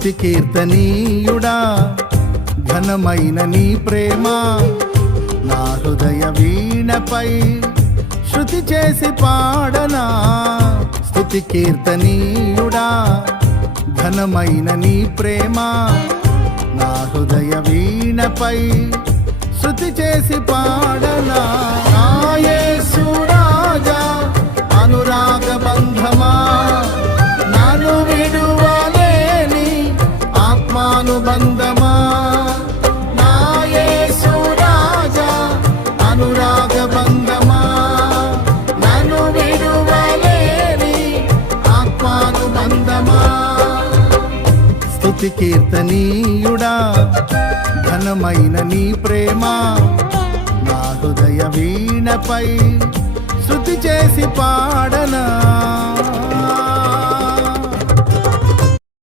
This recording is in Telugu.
స్తుతి కీర్తనీయుడా ఘనమైన నీ ప్రేమ నా హృదయ వీణపై శృతి చేసి పాడనా. స్తుతి కీర్తనీయుడా ఘనమైన నీ ప్రేమ నా హృదయ వీణపై శృతి చేసి పాడనా. నా యేసు రాజా అనురాగ బంధమా నన్ను విడువలేని ఆత్మానుబంధమా. నా యేసు రాజా అనురాగ బంధమా నన్ను విడువలేని ఆత్మానుబంధమా. స్తుతి కీర్తనీయుడా ఘనమైన నీ ప్రేమ నా హృదయ వీణపై శృతి చేసి పాడనా.